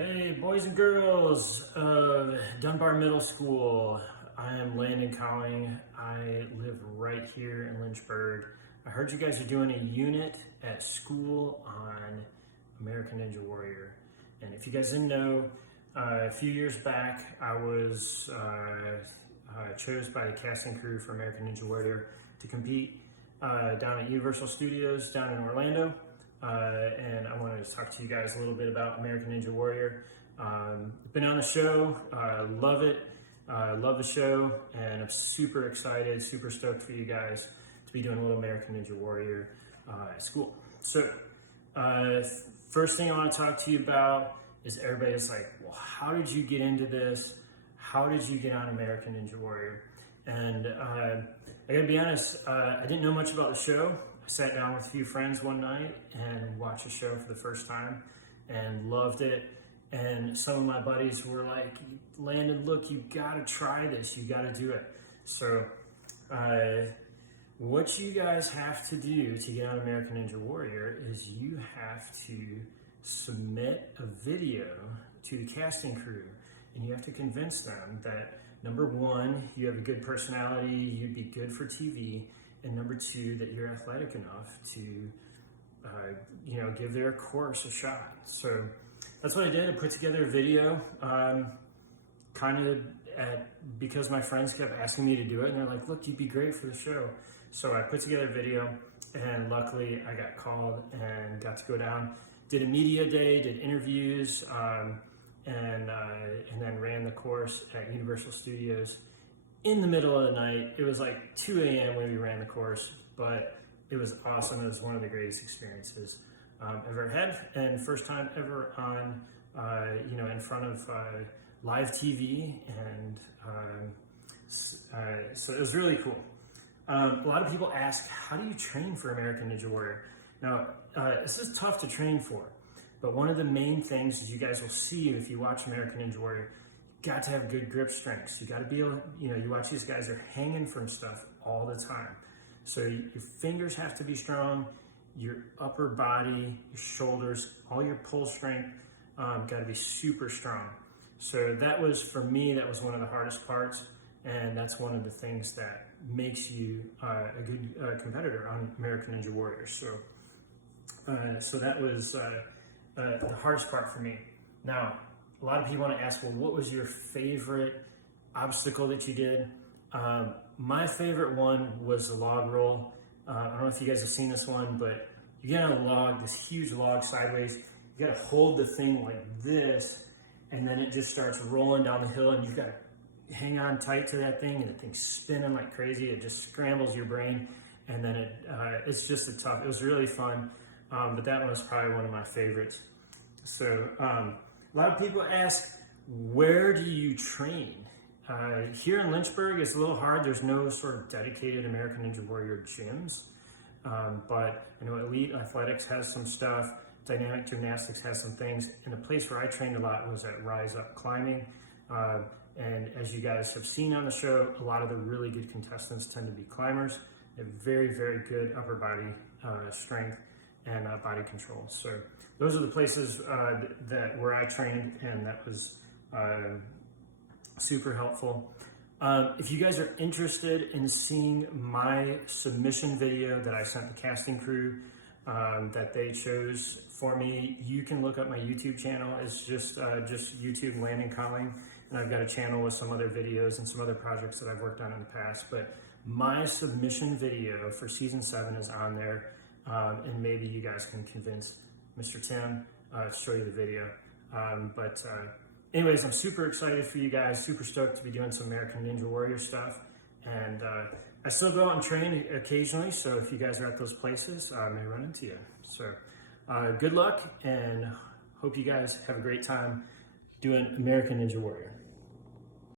Hey, boys and girls of Dunbar Middle School. I am Landon Colling. I live right here in Lynchburg. I heard you guys are doing a unit at school on American Ninja Warrior. And if you guys didn't know, a few years back, I was chosen by the casting crew for American Ninja Warrior to compete down at Universal Studios down in Orlando. And I wanted to talk to you guys a little bit about American Ninja Warrior. Been on the show, love it, love the show, and I'm super excited, super stoked for you guys to be doing a little American Ninja Warrior at school. So, first thing I want to talk to you about is everybody's like, well, how did you get into this? How did you get on American Ninja Warrior? And I gotta be honest, I didn't know much about the show. I sat down with a few friends one night and watched the show for the first time and loved it. And some of my buddies were like, Landon, look, you gotta try this, you gotta do it. So what you guys have to do to get on American Ninja Warrior is you have to submit a video to the casting crew, and you have to convince them that number one, you have a good personality, you'd be good for TV, and number two, that you're athletic enough to, give their course a shot. So that's what I did. I put together a video, because my friends kept asking me to do it, and they're like, look, you'd be great for the show. So I put together a video, and luckily I got called and got to go down, did a media day, did interviews, and then ran the course at Universal Studios in the middle of the night. It was like 2 a.m. when we ran the course, but it was awesome. It was one of the greatest experiences I've ever had, and first time ever on, in front of live TV, and so it was really cool. A lot of people ask, how do you train for American Ninja Warrior? Now, this is tough to train for, but one of the main things is you guys will see if you watch American Ninja Warrior, you got to have good grip strengths. You got to be able, you watch these guys, they're hanging from stuff all the time. So your fingers have to be strong, your upper body, your shoulders, all your pull strength got to be super strong. So that was, for me, that was one of the hardest parts, and that's one of the things that makes you a good competitor on American Ninja Warrior. So that was the hardest part for me. Now, a lot of people want to ask, well, what was your favorite obstacle that you did? My favorite one was the log roll. I don't know if you guys have seen this one, but you get on a log, this huge log sideways. You got to hold the thing like this, and then it just starts rolling down the hill, and you've got to hang on tight to that thing, and the thing's spinning like crazy. It just scrambles your brain, and then it's just it was really fun, but that one was probably one of my favorites. So a lot of people ask, where do you train? Here in Lynchburg, it's a little hard. There's no sort of dedicated American Ninja Warrior gyms, but I know Elite Athletics has some stuff, Dynamic Gymnastics has some things, and the place where I trained a lot was at Rise Up Climbing. And as you guys have seen on the show, a lot of the really good contestants tend to be climbers. They have very, very good upper body strength and body control. So those are the places where I trained, and that was super helpful. If you guys are interested in seeing my submission video that I sent the casting crew that they chose for me, you can look up my YouTube channel. It's just YouTube Landon Colling, and I've got a channel with some other videos and some other projects that I've worked on in the past. But my submission video for season 7 is on there, and maybe you guys can convince Mr. Tim to show you the video. Anyways, I'm super excited for you guys, super stoked to be doing some American Ninja Warrior stuff. And I still go out and train occasionally, so if you guys are at those places, I may run into you. So good luck, and hope you guys have a great time doing American Ninja Warrior.